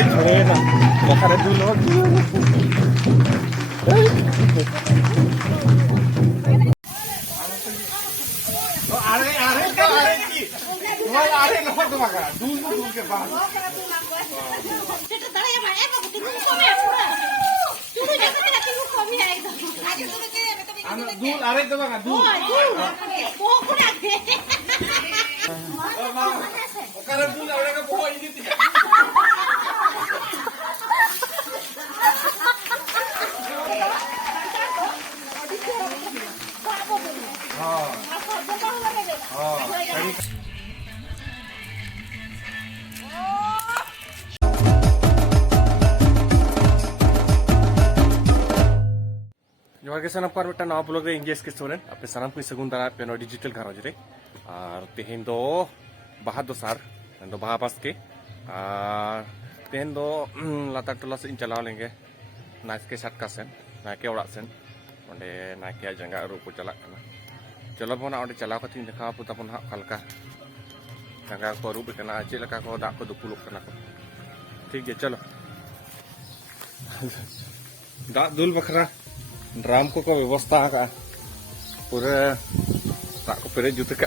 lagi छोड़े ना बखारे dulu are ki wah are nomor tuh maka dulu ke pas dul are tuh maka dul karena dul are ka boy ini tidak जोहार के सनम पर बेटा नवा blog रे engage के student अपने सनम को सगुन दारा पेनो डिजिटल घर रे और तेहेन दो बाहा दोसार दो बाहा पास के तेहेन दो लाता टोला से चलाव लेंगे नाइस के साथ का सेन नाके ओड़ा सेन ओंडे नाके जंगा रूप को चला करना चलो बना ओंडे चलाव कथिन देखा पुता पन हा खलका जंगा को रूप करना चेलका को दा को दुकुलुक करना को ठीक है चलो दा दुल बखरा ड्राम को व्यवस्था का पूरे tak ko pere juta ka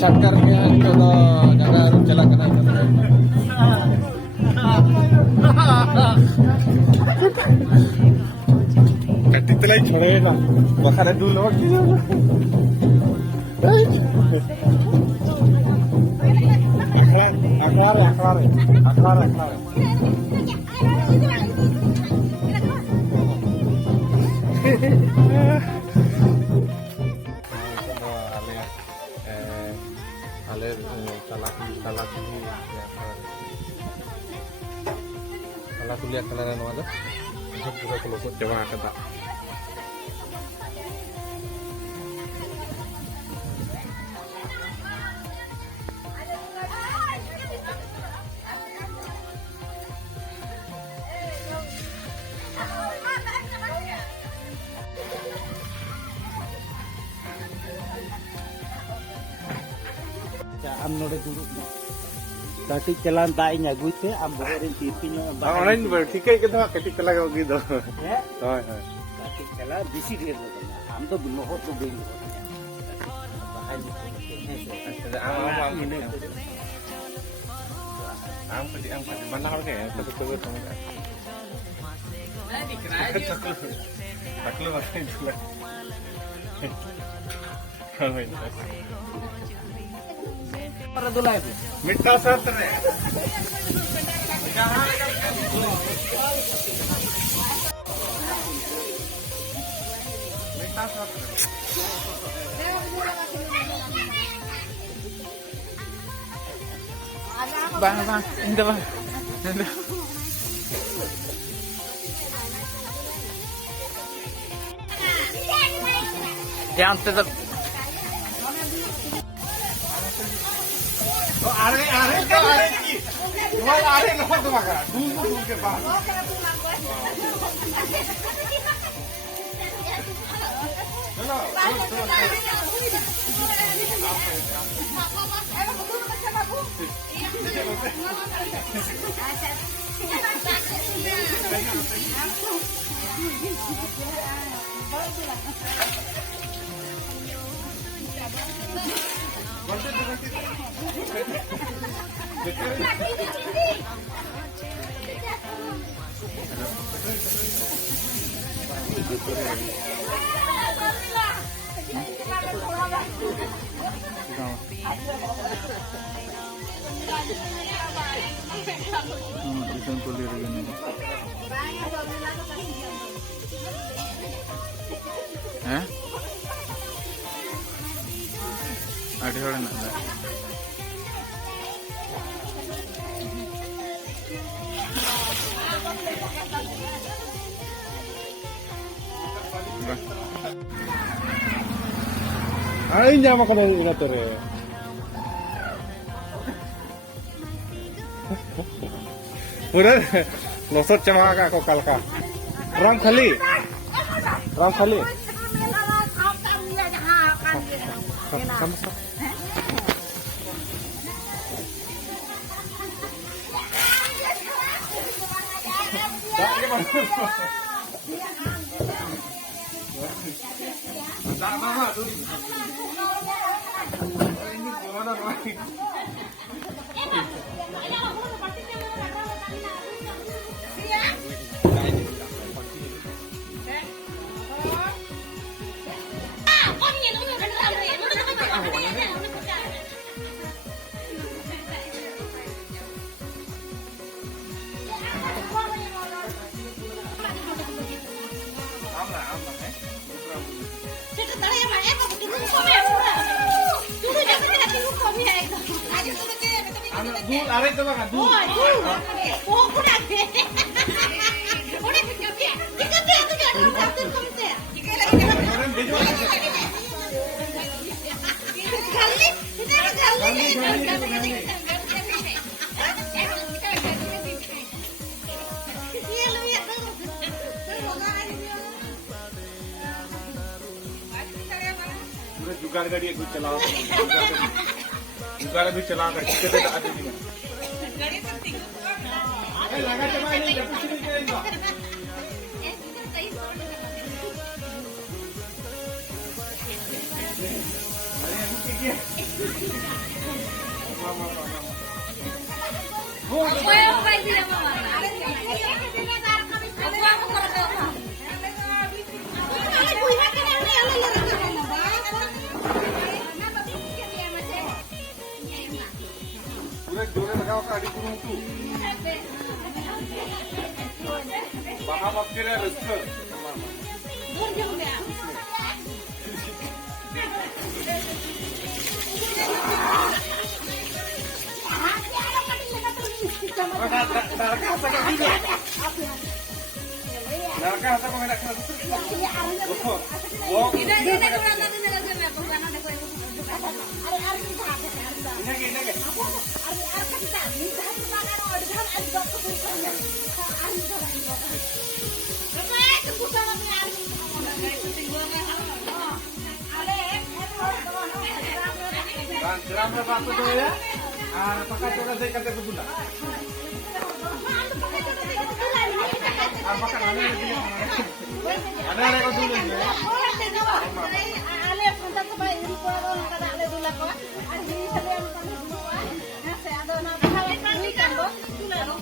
Chhath करके तो जगह चला करना कट्टी तलाई छोड़े ना बखारे दूल और अखबार salah kuliah kalian ada juga kalau coba kata am node dulu Tadi jalan tak inya gue sih, ambil TV-nya. Orang bertikai kita ketika lagi gitu. Ya. Oh. Tadi jalan bisi dia tu. Am tu belum hot tu belum. Bahaya. Am ini. Am pasti mana orang ya? Betul kamu kan. Taklu macam itu lah. मिठा सत्र bang ini bang Yang tetap. Ada orang nak? Ay, llama con una torre. Udah, nosot cuma kok kalka. Ram khali. जुगाड़ गाड़ी कुछ चलाओ जुगाड़ भी चला कर कितने तक आते हैं गाड़ी तो ठीक है लगा चला नहीं जब कुछ नहीं करेगा अरे मुझे क्या वो भाई दिया मामा अरे जिम्मेदार का भी काम कर दो अरे कोई ना के नहीं जोरे लगाओ गाड़ी को तू बाहर मत करे रिस्क दूर क्यों गया लड़का को मेरा वो Jeram berapa tu ya? Pakai coba saya kata ke budak. Makan ada lagi. Ada kau dulu ya. Ale kontak ke bayi ini kau kada ale dulu kau. Hari ini saya yang kau dulu. Nah saya ada nak hal ini kan bos.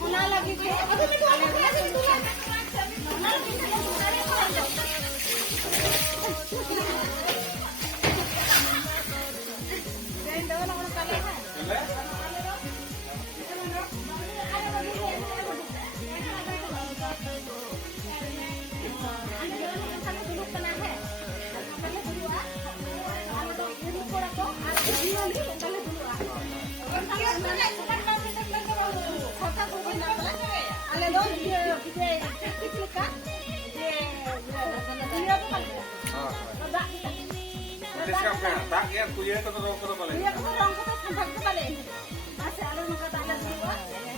Mana lagi tu? Aduh itu ale dulu. Mana lagi tu? apa? Tak ya, kuya itu terus terus balik. Iya, kita orang kita sampai ke balik. Masih ada muka tanda dua.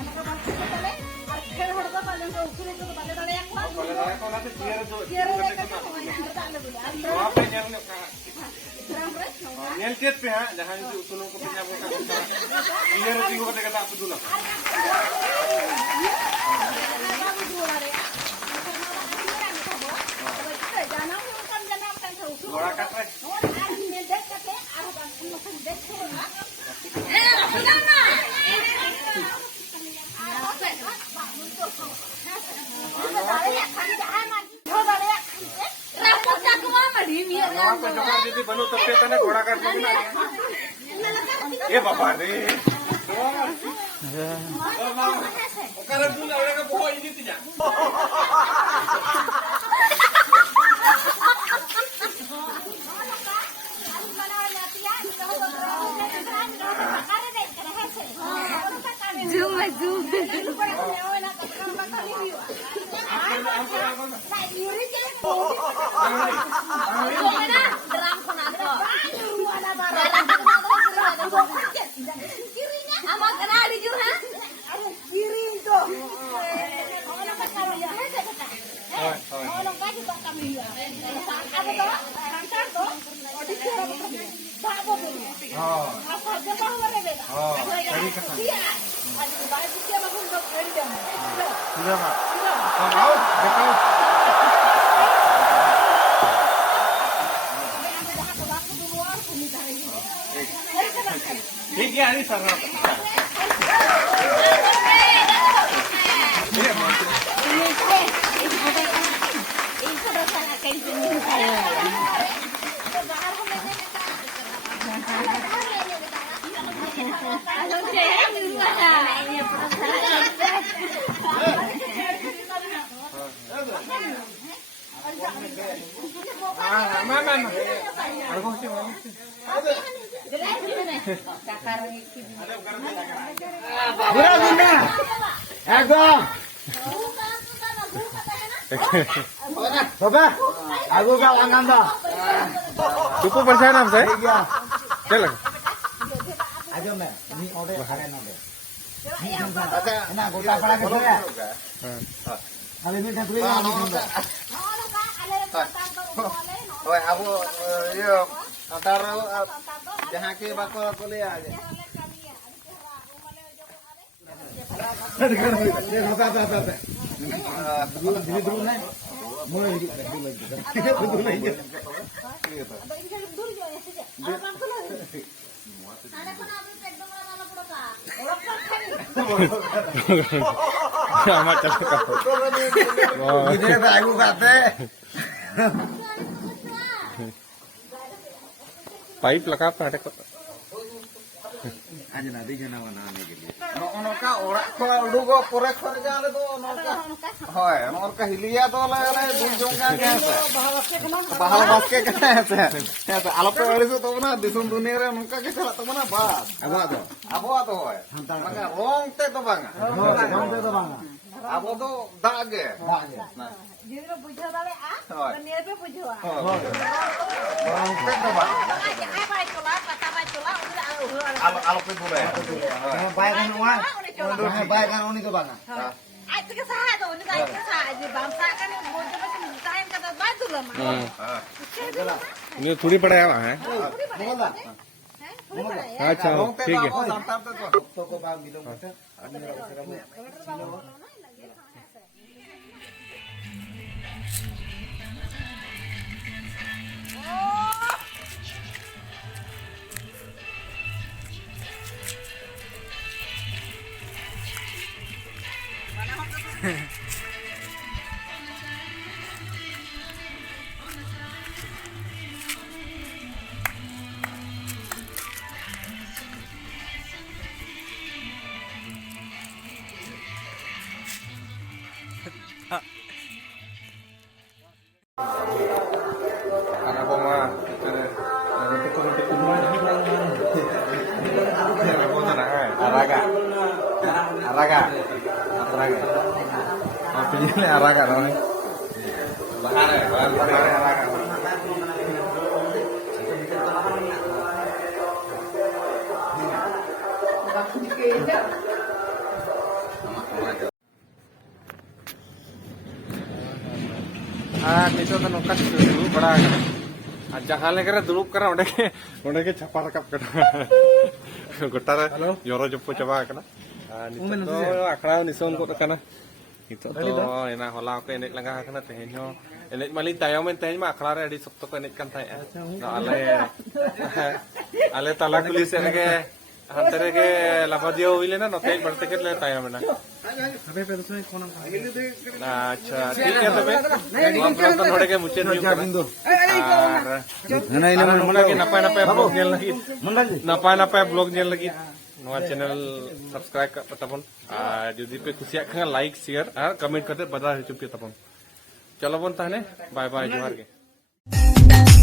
Muka masuk ke balik. Akhir harga balik ke ukir itu balik balik yang kuat. Balik balik kau nanti biar itu. Kira ya kan semuanya tanda dulu. Apa yang nak? Terang beres. Nyelkit pihak, jangan itu sulung ke penyambung kata. Biar tinggu kata kata aku dulu. Gora katre. Apa jangan jadi banu tapi tanah gora katre na. Bapak re. Okaran dulu orang ke bawah ini tidak. ठीक है अरे sir Bapak, aku kawangan dah. Cukup percaya nam saya? Iya. Jalan. Ayo mbak, ini order karen order. Ini sampai. Enak, gota pala ke saya. Kali ini dah beli lagi sampai. Oi, abu yo antar jahan ke bako kuliah aja. Ini gota. Dulu dulu nih. Mulai hidup dulu lagi. Dulu lagi. Amat cakap. Ini ada aku kata. Pipe laka apa ada kok? Aja nanti jangan mana gitu. Onoka orak ko lugo pore khore jale to onoka. Hoy, onoka hilia to le dunjongga ke. Bahal baske ke se. Alope alisu to na disum dunia re onoka ke chala to mana bas. Abo to hoy. Maka rong te to banga. Rong te to banga. Abo to dag ge. Nah. Jadi bujuk balik ah, bener be bujuk ah. Rong te to banga. Apa itu lah, kata itu lah, udah Alope dulu ya. Baik kan uang. Baik kan ini to banga. Ay, itu kesah tuh, ini kayak kesah aja bangsa kan yang bujuk pasti mintain kata batu lah mah. ini थोड़ी पड़ा है हैं? Bola. अच्छा Rong te ठीक है. to santar te to. Toko bang bilang kata. Karena apa mah? Araga. Pilihnya araga namanya. Bahar araga. नितो तो नौका दुड़ूब बड़ा और जहाँ लेकर दुड़ूब करा ओंडे के छापा रकाब करा गोटा रे जोरो जप्पो चाबा कना नितो तो आखड़ा निसोन को कना नितो तो एना होला को एनेज लगा कना तेहेन हो एनेज माली तायमेन तेहेन मा आखड़ा रे अडी सप्तो को एनेज kan थाया आले ताला कुली से के हांते रे के लाफादियो हुइले ना नते बढ़ते के ले तायमेना अच्छा ठीक है तबे तो नोडे के मुचे न्यू कर के नपाय ब्लॉग नेल लगी नपाय ब्लॉग नेल लगी नवा चैनल सब्सक्राइब कर तबन आ जदी पे खुशिया खा लाइक शेयर और कमेंट करते बता हिचुप के तबन चलो बन ताने बाय बाय जोहार के